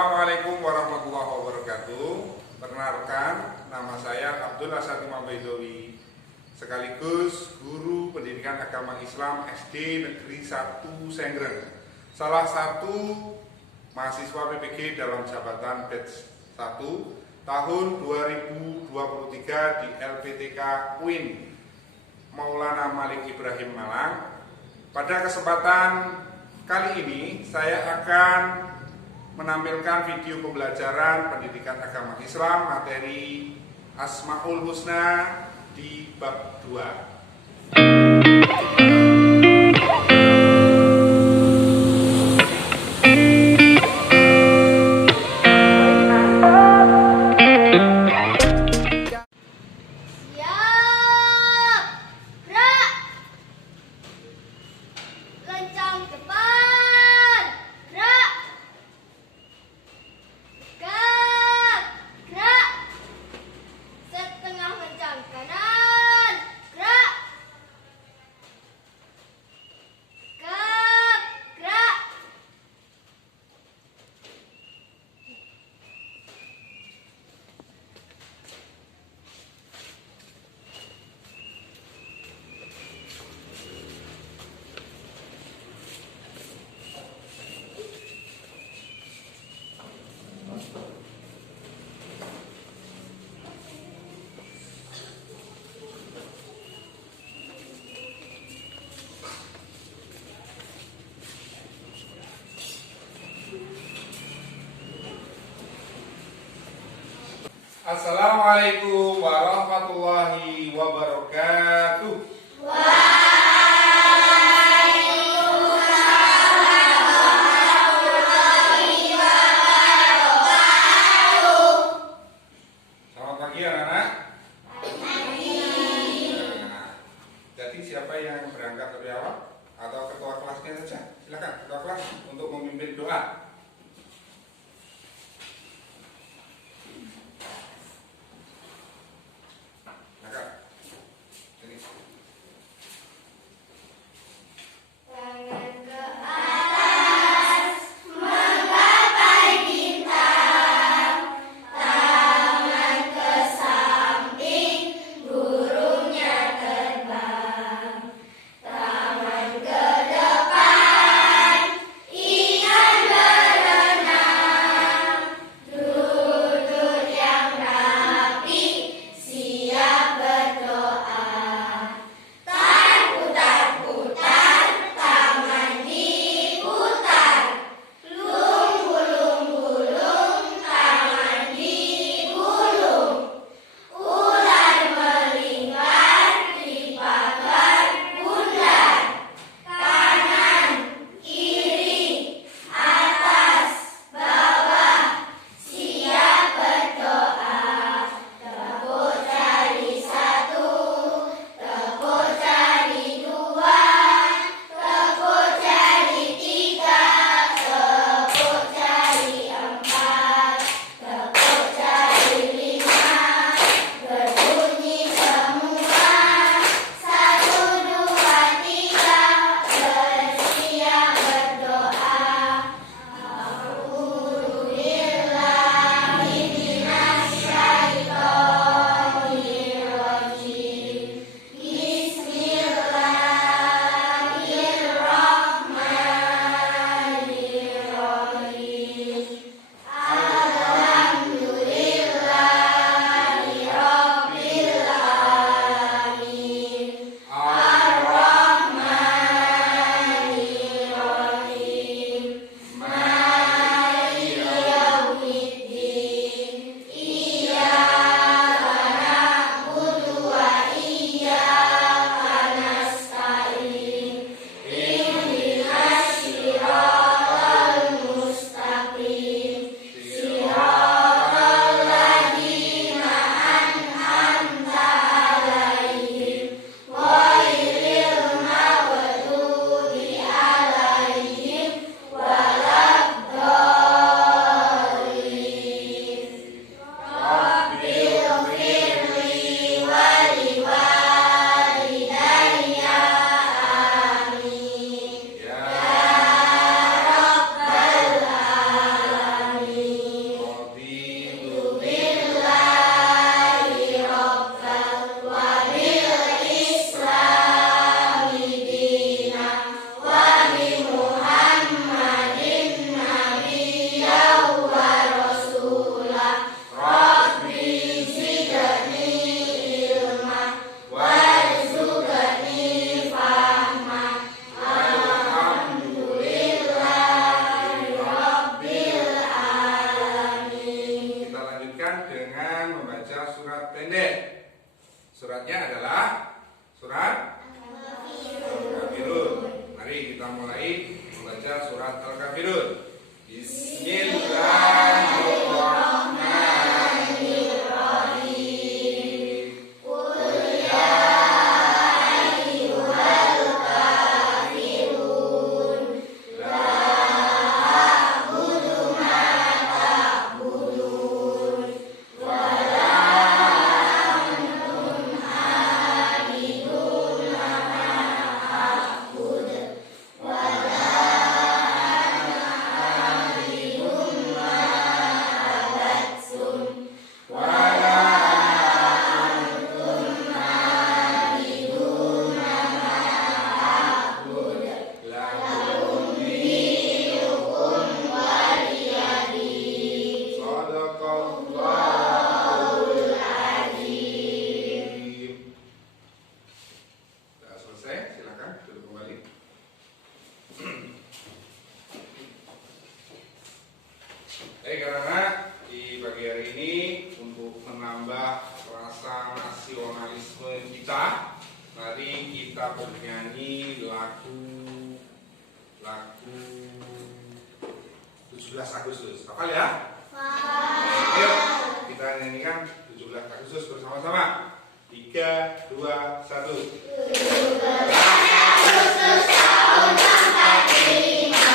Assalamualaikum warahmatullahi wabarakatuh. Perkenalkan, nama saya Abdul Asad Imam Baidowi, sekaligus guru pendidikan agama Islam SD Negeri 1 Sengreng, salah satu mahasiswa PPG dalam jabatan batch 1 tahun 2023 di LPTK UIN Maulana Malik Ibrahim Malang. Pada kesempatan kali ini saya akan menampilkan video pembelajaran pendidikan agama Islam materi Asmaul Husna di bab 2. Assalamualaikum warahmatullahi wabarakatuh. Selamat pagi anak-anak. Jadi siapa yang berangkat lebih awal? Atau ketua kelasnya saja? Silakan ketua kelas untuk memimpin doa. Suratnya adalah surat Al-Kafirun. Mari kita mulai membaca surat Al-Kafirun. Bismillahirrahmanirrahim. Qul ya ayyuhal kafirun la a'budu ma ta'budun wa la antum abidun ma a'budu wa la karena di pagi hari ini untuk menambah rasa nasionalisme kita, mari kita bernyanyi lagu 17 Agustus. Hafal ya? Ayo kita nyanyikan 17 Agustus bersama-sama. 3, 2, 1. 17 Agustus tahun 45.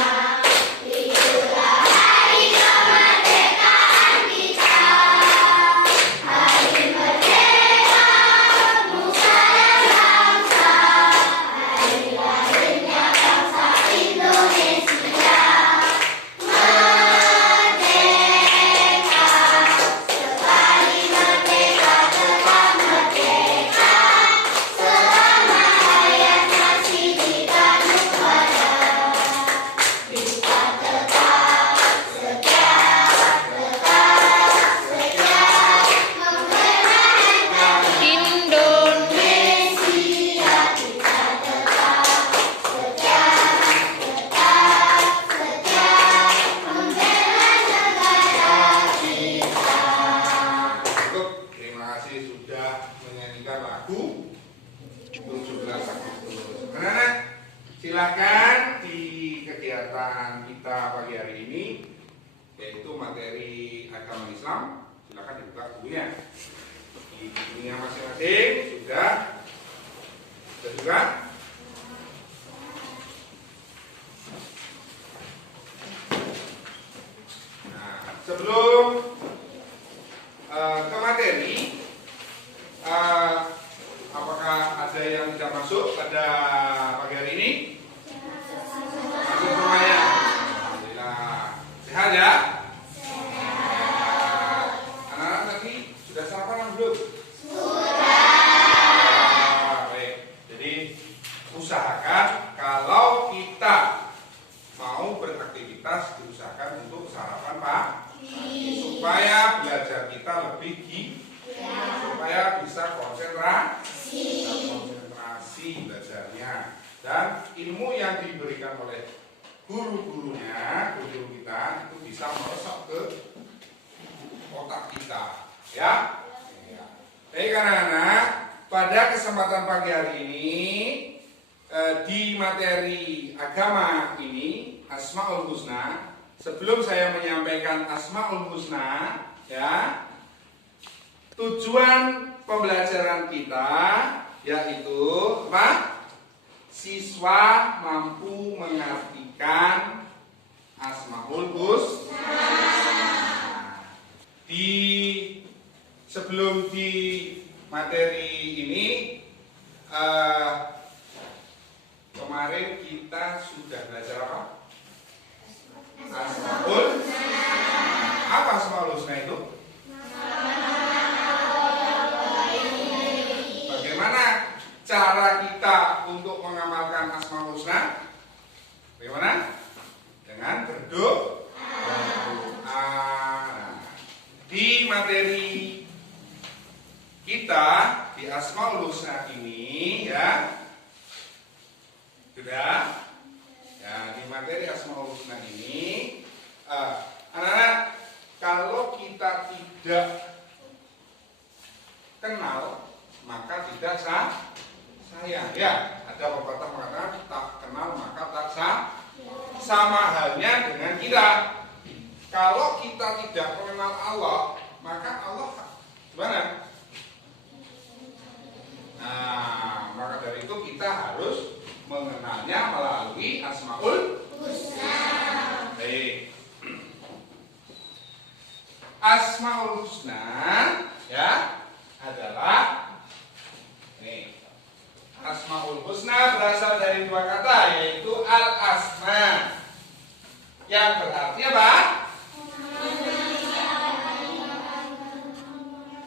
Silakan di kegiatan kita pagi hari ini, yaitu materi agama Islam, silakan dibuka bukunya. Di bukunya masing-masing sudah juga. Nah, sebelum ke materi, apakah ada yang tidak masuk pada pagi hari ini? Masuk semuanya. Alhamdulillah. Sehat ya? Sehat. Anak-anak tadi sudah sarapan belum? Sudah. Baik. Jadi usahakan kalau kita mau beraktivitas, diusahakan untuk sarapan pagi supaya belajar kita lebih supaya bisa konsentrasi belajarnya, dan ilmu yang diberikan oleh guru kita itu bisa meresap ke otak kita, ya. Baik anak-anak, pada kesempatan pagi hari ini di materi agama ini Asmaul Husna, sebelum saya menyampaikan Asmaul Husna, ya, tujuan pembelajaran kita yaitu apa? Siswa mampu mengartikan Asmaul Husna. Sebelum di materi ini, kemarin kita sudah belajar apa? Asmaul Husna. Apa Asmaul Husna itu? Bagaimana cara kita untuk mengamalkan Asmaul Husna? Bagaimana? Dengan berdoa. Di materi kita di Asmaul Husna ini, ya, sudah. Ya, di materi Asmaul Husna ini, anak-anak, kalau kita tidak kenal, maka tidak mengenal Allah, maka Allah gimana? Nah, maka dari itu kita harus mengenalnya melalui Asmaul Husna. Baik. Asmaul Husna ya adalah nih. Asmaul Husna berasal dari dua kata, yaitu al-asma yang berarti apa?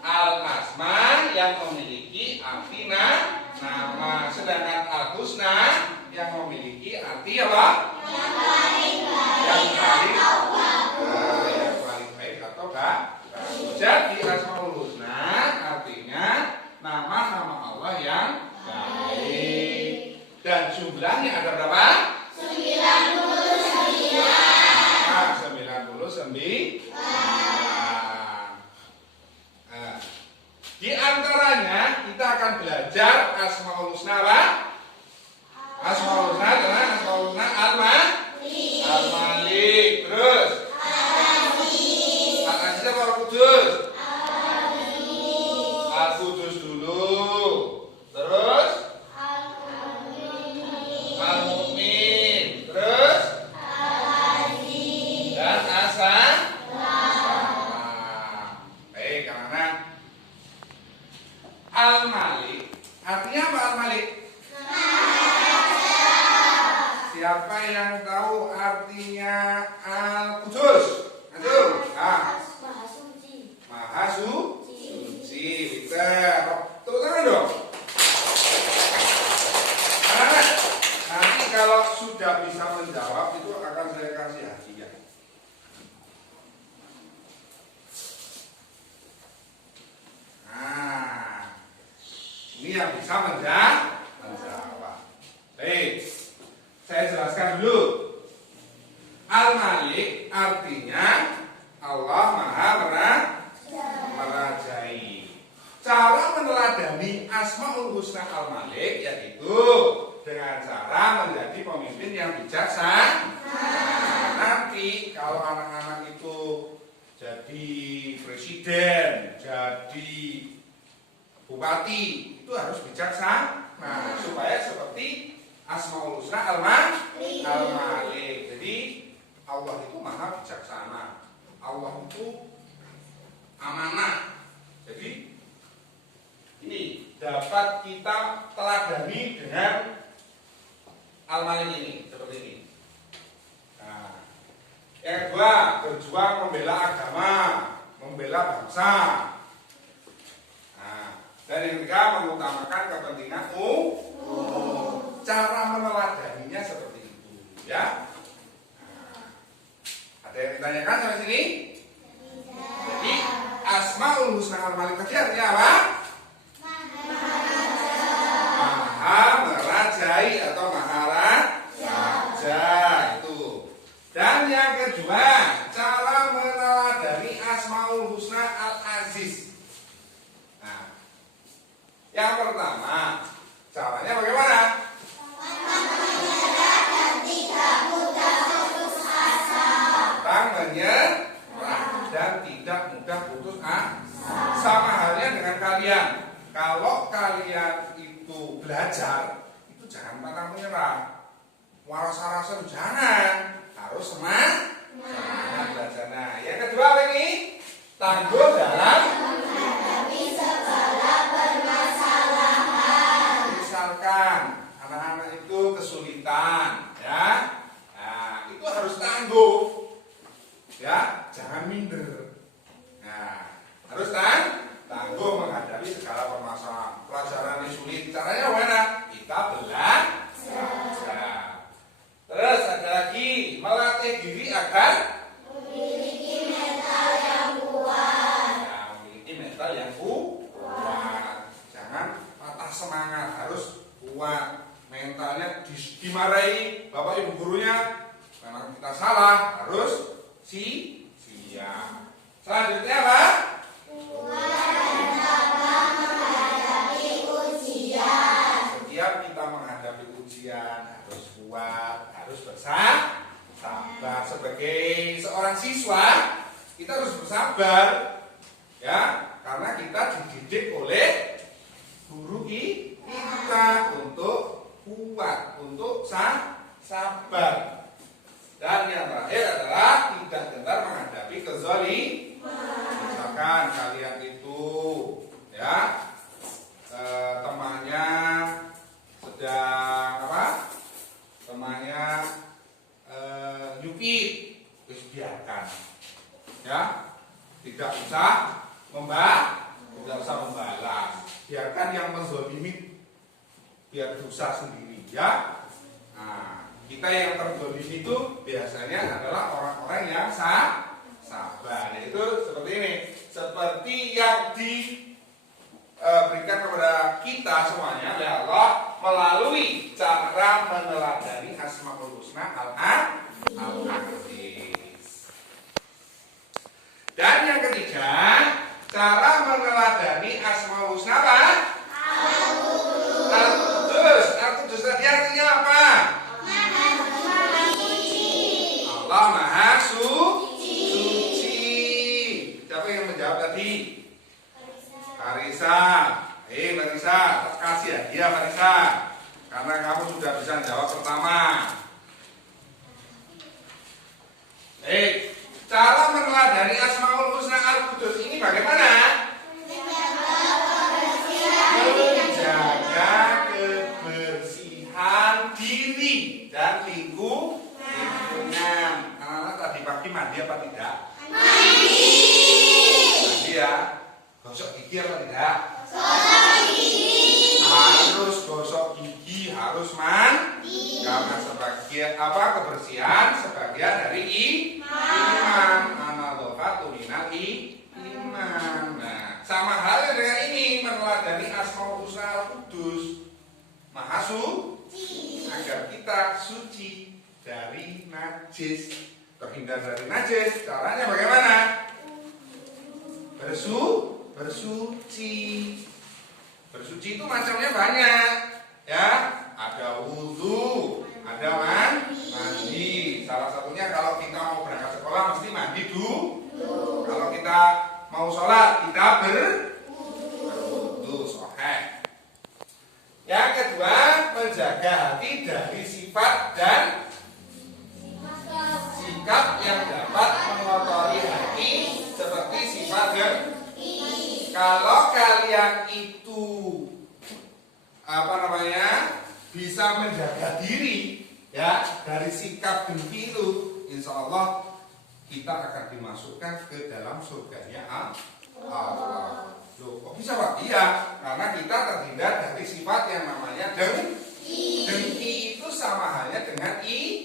Al-asma yang memiliki arti nama, sedangkan al-husna yang memiliki arti apa? Yang paling baik atau enggak? Jadi Asmaul Husna artinya nama-nama Allah yang baik. Dan jumlahnya ada berapa? 99. Nah, 99. Di antaranya kita akan belajar Asmaul Husna apa? Asmaul Husna adalah Asmaul Husna Al-Malik, terus Al-Aziz apa Al-Qudus? Al-Qudus dulu, terus Al-Mu'min, terus Al-Aziz dan baik, karena Al-Malik artinya apa? Al-Malik, siapa yang tahu artinya Al-Qudus? Aduh, Maha Suci. Pintar. Tepuk tangan dong. Karena nanti kalau sudah bisa menjawab itu akan saya kasih hadiah. Nah, ini yang bisa menjawab. Baik. Saya jelaskan dulu. Al-Malik artinya Allah Maha merajai. Cara meneladani Asmaul Husna Al-Malik yaitu dengan cara menjadi pemimpin yang bijaksana. Nanti kalau anak-anak itu jadi presiden, jadi bupati, itu harus bijaksana. Nah, supaya seperti Asmaul Husna Al-Malik. Jadi Allah itu maha bijaksana. Allah itu amanah. Jadi ini dapat kita teladani dengan Al-Malik ini, seperti ini. Nah, yang kedua, berjuang membela agama, membela bangsa. Nah, dan yang ketiga, mengutamakan kepentingan umum. Cara meneladaninya seperti itu, ya. Nah, ada yang ditanyakan sampai sini? Jadi Asmaul Husna Al-Malik tadi artinya apa? Maha merajai atau maha raja itu. Dan yang kedua, cara meneladani Asmaul Husna Al-Aziz. Nah, yang pertama, caranya bagaimana? Menyerah dan tidak mudah putus asa. Sama halnya dengan kalian. Kalau kalian itu belajar, itu jangan pantang menyerah. Waras-warasan jangan, harus semangat belajarnya. Yang kedua apa ini? Tangguh dalam menghadapi segala permasalahan. Misalkan anak-anak itu kesulitan, ya, nah, itu harus tangguh. Ya, jangan minder. Nah, harus tangguh menghadapi segala permasalahan. Pelajaran ini sulit, caranya mana? Kita belajar. Terus ada lagi, melatih diri agar memiliki mental yang kuat. Ya, memiliki mental yang kuat. Jangan patah semangat, harus kuat. Mentalnya dimarahi bapak ibu gurunya, memang kita salah, harus siap. Selanjutnya apa? Kuat dan tabah menghadapi ujian. Setiap kita menghadapi ujian harus kuat, harus bersabar. Sebagai seorang siswa, kita harus bersabar. sabar. Ya, karena kita dididik oleh guru kita untuk kuat, untuk sabar. Dan yang terakhir adalah tidak gentar menghadapi kezaliman. Misalkan kalian itu ya temannya sedang apa? Temannya nyupi, terus biarkan. Ya, tidak usah membalas. Biarkan yang menzalimi biar dosa sendiri ya. Nah, kita yang terzalimi itu biasanya adalah orang-orang yang sabar. Itu seperti ini. Seperti yang diberikan kepada kita semuanya oleh Allah melalui cara meneladani Asmaul Husna Al-Aziz. Dan yang ketiga, cara meneladani Asmaul Husna apa? Al-Qudus. Al-Qudus tadi artinya apa? Allah Maha Suci. Siapa yang menjawab tadi? Marisa. Marisa, kasih hadiah Marisa. Karena kamu sudah bisa jawab pertama. Cara meneladani Asmaul Husna Al-Qudus ini bagaimana? Menjaga kebersihan diri dan lingkungan. Anak-anak tadi pagi mandi apa tidak? Mandi ya. Gosok gigi apa tidak? Harus gosok gigi, harus mandi. Karena sebagian kebersihan sebagian dari iman. Analofatu minal iman. Nah, sama halnya dengan ini meneladani Asmaul Husna Al-Qudus, Maha Suci, agar kita suci dari najis, terhindar dari najis. Caranya bagaimana? Bersuci. Bersuci itu macamnya banyak, ya. Ada wudhu, ada mandi. Salah satunya kalau kita mau berangkat sekolah mesti mandi dulu. Kalau kita mau sholat kita berwudhu. Sahih. Yang kedua, menjaga hati dari sifat dan sikap yang dapat mengotori hati, seperti sifat dengki. Kalau kalian itu bisa menjaga diri ya dari sikap dengki itu, insya Allah kita akan dimasukkan ke dalam surganya Allah. Loh, kok bisa Pak? Iya, karena kita terhindar dari sifat yang namanya dengki. Dengki itu sama halnya dengan iri.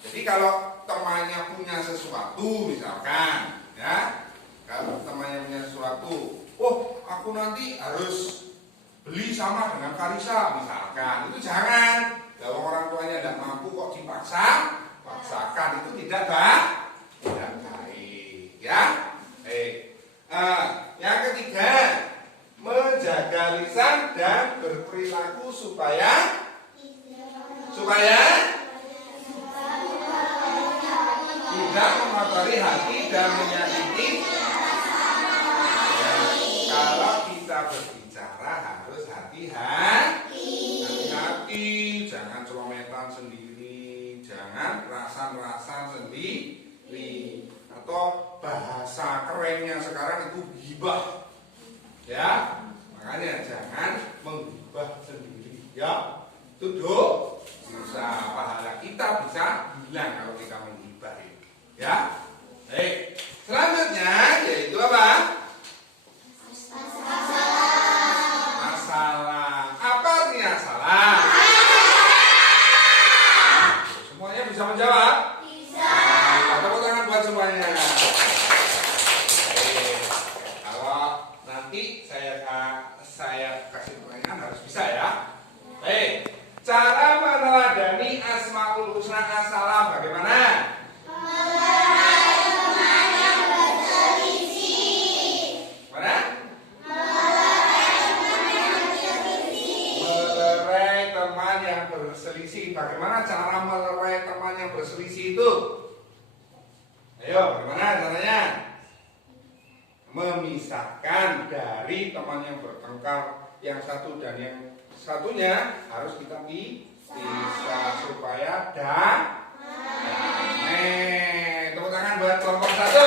Jadi kalau temannya punya sesuatu, misalkan, ya, kalau temannya punya sesuatu, oh aku nanti harus beli sama dengan Karisa, misalkan, itu jangan. Kalau orang tuanya tidak mampu kok paksakan, itu tidak baik, ya. Yang ketiga, menjaga lisan dan berperilaku supaya tidak mengotori hati dan menyakiti. Kalau kita berbicara harus hati-hati, jangan celometan sendiri, jangan rasan-rasan sendiri, atau bahasa kerennya sekarang itu ghibah, ya. Makanya jangan menggibah sendiri, ya. Itu bisa pahala kita bisa hilang kalau kita menggibah, ya. Baik, selanjutnya yaitu apa? Masalah. Apa artinya salah? Semuanya bisa menjawab? Bisa. Tepuk tangan buat semuanya. Kalau nanti saya kasih pertanyaan harus bisa, ya. Baik. Cara meneladani Asmaul Husna As-Salam bagaimana? Berselisih. Bagaimana cara melerai teman yang berselisih itu? Ayo, bagaimana caranya? memisahkan dari teman yang bertengkar yang satu dan yang satunya harus kita pisah supaya damai. Tepuk tangan buat kelompok satu.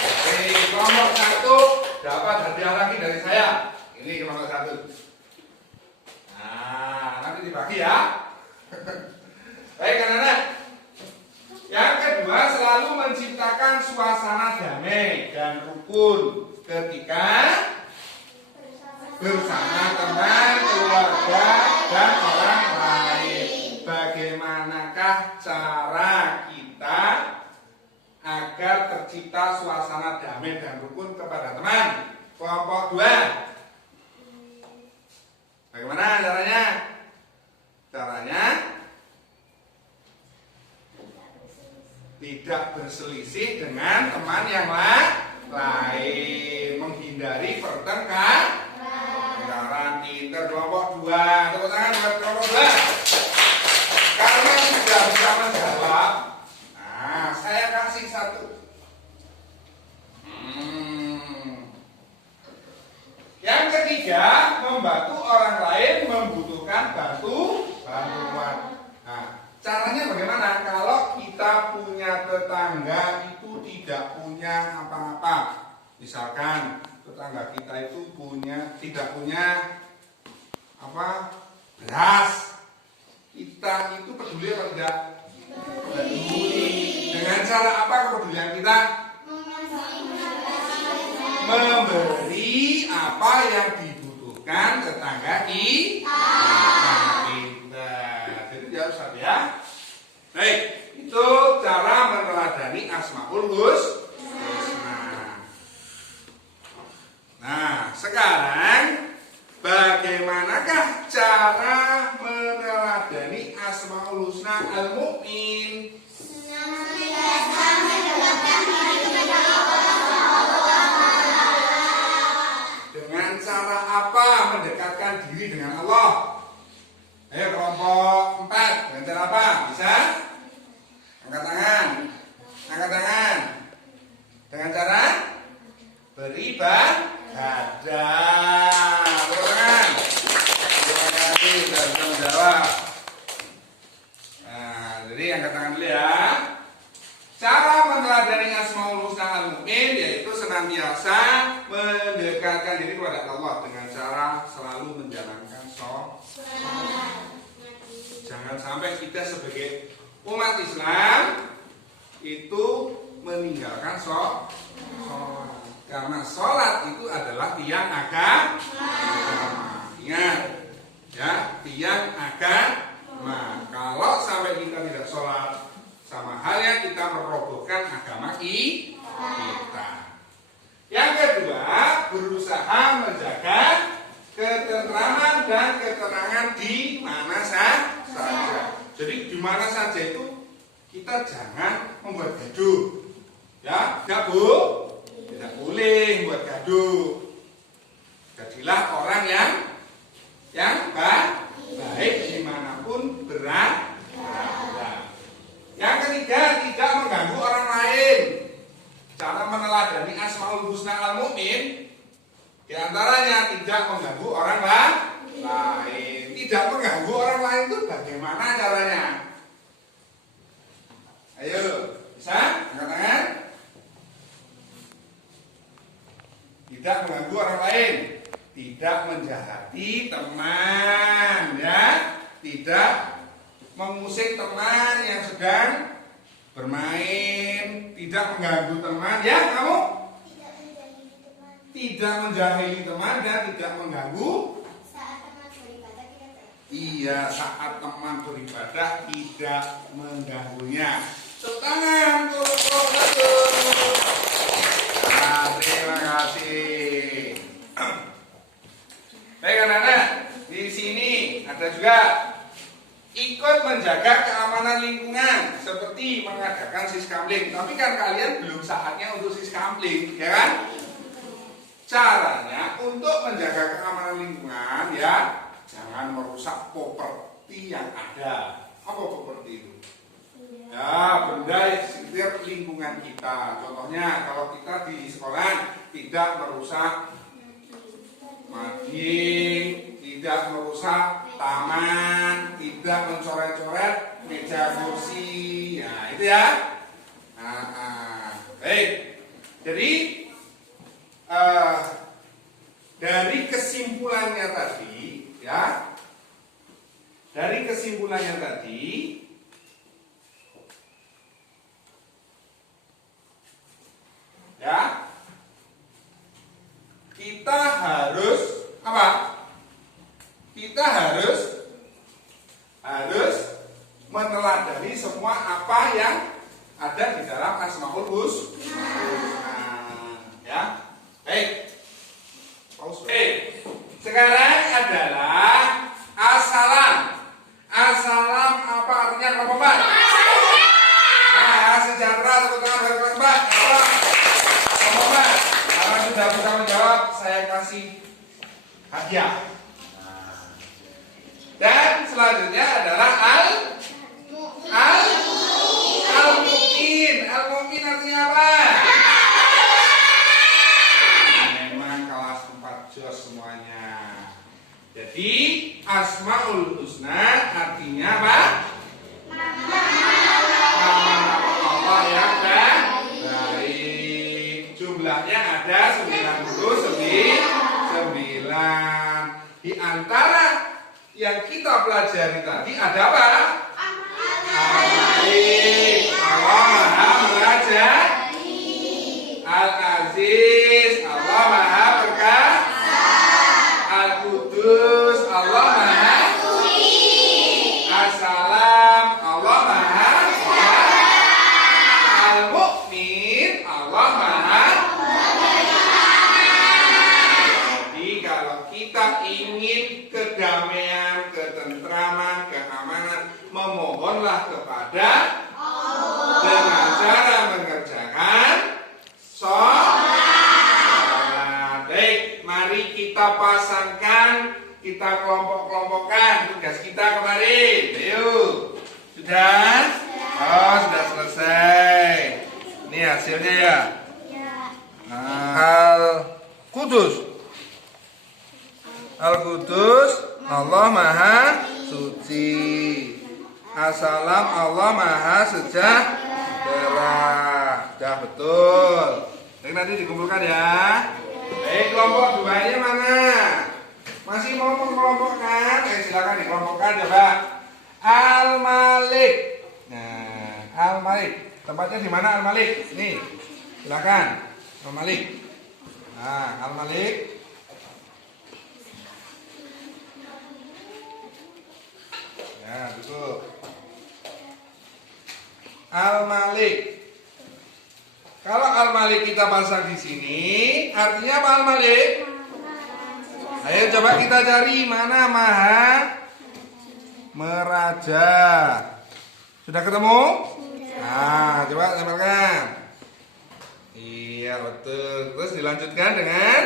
Oke, kelompok satu dapat hadiah lagi dari saya. Ini kelompok satu. Nah, nanti dibagi ya. Baik anak-anak. Yang kedua, selalu menciptakan suasana damai dan rukun ketika bersama teman, keluarga, dan orang lain. Bagaimanakah cara kita agar tercipta suasana damai dan rukun kepada teman? Kelompok 2. Bagaimana caranya? Caranya tidak berselisih dengan teman yang lain, menghindari pertengkaran. Pinter kelompok 2. Tepuk tangan buat kelompok 2. Karena sudah bisa menjawab, nah saya kasih satu. Yang ketiga, membantu orang lain membutuhkan bantuan. Nah, caranya bagaimana? Kalau kita punya tetangga itu tidak punya apa-apa, misalkan tetangga kita itu tidak punya beras, kita itu peduli atau tidak? Peduli. Dengan cara apa kepedulian kita? Memberi apa yang dibutuhkan tetangga kita. Jadi dia harus ya. Baik, itu cara meneladani Asmaul Husna. Nah, sekarang bagaimanakah cara meneladani Asmaul Husna Al-Mu'min? Dengan cara apa mendekatkan diri dengan Allah? Ayo kelompok 4. Dengan cara apa? Bisa? Angkat tangan. Angkat tangan. Dengan cara beribadah. Tepuk tangan. Terima kasih sudah bisa menjawab. Nah, jadi angkat tangan dulu ya. Cara meneladani Asmaul Husna Al-Mu'min yaitu senantiasa mendekatkan diri kepada Allah dengan cara selalu menjalankan sholat. Jangan sampai kita sebagai umat Islam itu meninggalkan sholat. Karena sholat itu adalah tiang agama. Ingat ya, tiang agama. Kalau sampai kita tidak sholat, sama halnya kita merobohkan agama kita. Yang kedua, berusaha menjaga ketentraman dan ketenangan di mana saja. Jadi di mana saja itu kita jangan membuat gaduh. Ya, tidak boleh membuat gaduh. Jadilah orang yang baik dimanapun berada. Yang ketiga, tidak mengganggu orang lain. Cara meneladani Asmaul Husna Al-Mu'min diantaranya tidak mengganggu orang lain. Tidak mengganggu orang lain itu bagaimana caranya? Ayo, bisa? Angkat tangan. Tidak mengganggu orang lain, tidak menjahati teman, ya, tidak mengusik teman yang sedang bermain, tidak mengganggu teman, ya kamu? Tidak menjahili teman dan tidak mengganggu. Iya, saat teman beribadah tidak mengganggunya. Tepuk tangan, terima kasih. Baik anak-anak, di sini ada juga ikut menjaga keamanan lingkungan seperti mengadakan siskamling. Tapi kan kalian belum saatnya untuk siskamling, ya kan? Caranya untuk menjaga keamanan lingkungan ya, jangan merusak properti yang ada. Apa properti itu? Ya, benda di sekitar lingkungan kita. Contohnya kalau kita di sekolah tidak merusak mading, tidak merusak taman, tidak mencoret-coret meja kursi. Nah, itu ya. Baik. Jadi dari kesimpulannya tadi, ya. Dari kesimpulannya tadi, ya, kita harus apa? Kita harus meneladani semua apa yang ada di dalam Asmaul Husna. Ya, baik. Sekarang adalah Assalam. Assalam apa artinya kelompok Mbak? Nah, sejahtera tepuk tangan bagi kelas Mbak. Kelompok Mbak. Kalau sudah bisa menjawab, saya kasih hadiah. Dan selanjutnya adalah Al-Mu'min. Al-Mu'min artinya apa? Memang kelas 4 jos semuanya. Jadi Asmaul Husna artinya apa? Nama Allah yang baik. Jumlahnya ada 99. Di antara yang kita pelajari tadi ada apa? Al-Malik, Allah Maha Meraja. Al-Aziz, Allah Maha Perkasa. Al-Qudus, Allah Maha Suci. As-Salam, Allah Maha Kuasa. Al-Mu'min, Allah Maha. Jadi kalau kita ingin kedamaian, ketentraman, keamanan, memohonlah kepada Allah dengan cara mengerjakan sholat. Baik, mari kita pasangkan, kita kelompok-kelompokkan tugas kita kemarin. Ayo, sudah? Oh, sudah selesai. Ini hasilnya ya. Al-Qudus. Al-Qudus, Allah Maha Suci. As-Salam, Allah Maha Sejahtera. Sudah betul. Baik, nanti dikumpulkan ya. Baik, kelompok 2-nya mana? Masih mau mengelompokkan? Silakan dikelompokkan coba. Al-Malik. Nah, Al-Malik. Tempatnya di mana Al-Malik? Nih. Silakan. Al-Malik. Nah, Al-Malik. Ya, tutup. Al-Malik. Kalau Al-Malik kita pasang di sini, artinya apa Al-Malik? Ayo coba kita cari mana Maha Meraja. Sudah ketemu? Nah, coba tempelkan. Iya, betul. Terus dilanjutkan dengan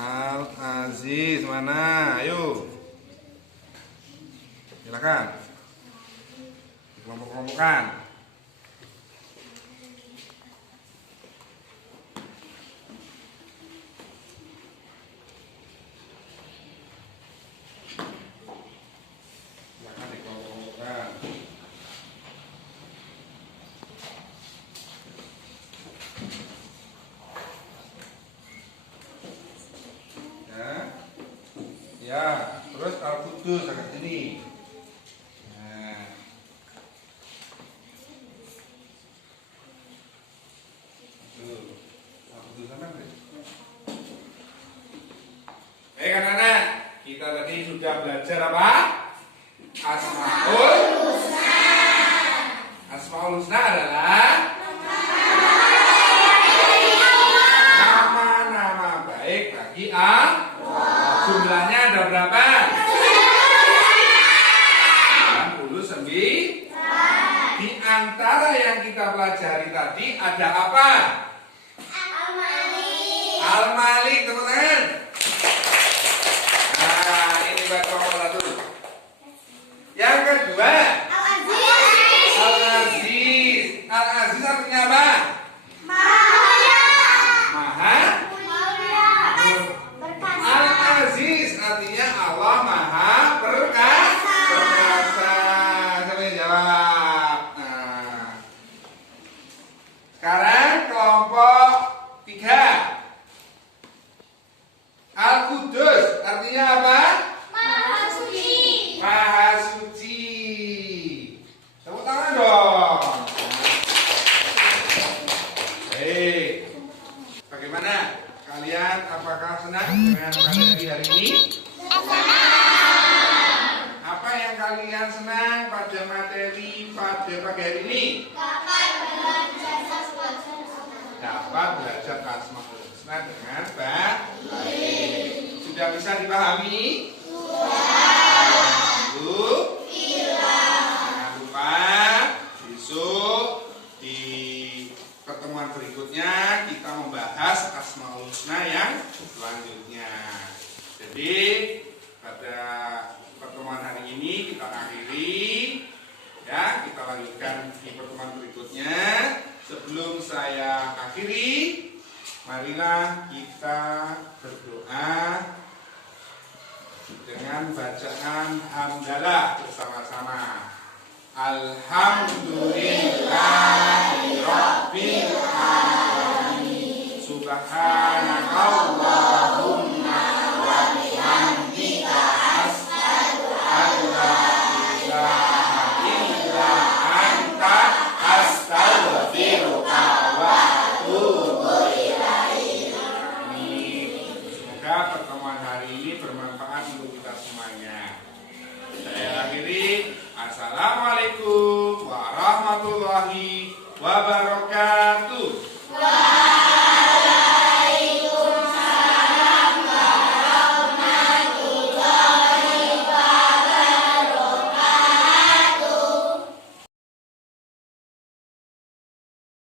Al-Aziz mana? Ayo. Silakan. Kelompok-kelompokan. Silakan dikelompok-kelompokkan. Ya, terus Al-Qudus dekat sini. Nah. Tuh. Al-Qudus sana deh. Anak-anak, kita tadi sudah belajar apa? Asmaul Husna. Asmaul Husna adalah nama-nama baik bagi Allah. Jumlahnya ada berapa? 99. Di antara yang kita pelajari tadi ada apa? Al-Malik. Al-Malik, teman-teman. Nah, ini buat pada materi pada pagi hari ini? Dapat belajar Asmaul Husna dengan baik. Sudah bisa dipahami? Jangan lupa besok di pertemuan berikutnya kita membahas Asmaul Husna yang selanjutnya. Jadi pada pertemuan hari ini kita akhiri, ya, kita lanjutkan di pertemuan berikutnya. Sebelum saya akhiri, marilah kita berdoa dengan bacaan hamdalah bersama-sama. Alhamdulillahirabbil alamin. Subhanakallahumma wa bihamdika asyhadu an la ilaha illa anta astaghfiruka wa atubu ilaik. Semoga pertemuan hari ini bermanfaat untuk kita semuanya. Saya akhiri. Assalamualaikum warahmatullahi wabarakatuh.